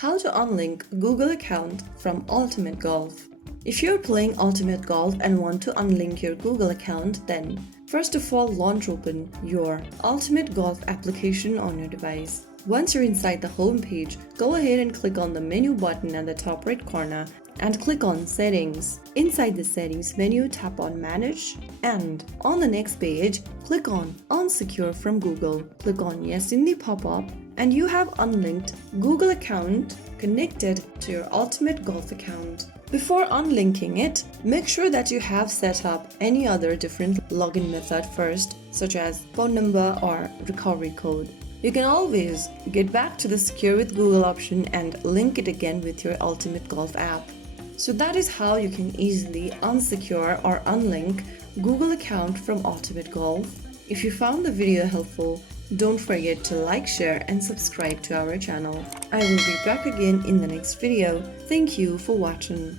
How to unlink Google account from Ultimate Golf. If you're playing Ultimate Golf and want to unlink your Google account, then first of all launch open your Ultimate Golf application on your device. Once you're inside the home page, go ahead and click on the menu button at the top right corner and click on Settings. Inside the Settings menu, tap on Manage, and on the next page, click on Unsecure from Google. Click on Yes in the pop-up and you have unlinked Google account connected to your Ultimate Golf account. Before unlinking it, make sure that you have set up any other different login method first, such as phone number or recovery code. You can always get back to the Secure with Google option and link it again with your Ultimate Golf app. So that is how you can easily unsecure or unlink Google account from Ultimate Golf. If you found the video helpful, don't forget to like, share and subscribe to our channel. I will be back again in the next video. Thank you for watching.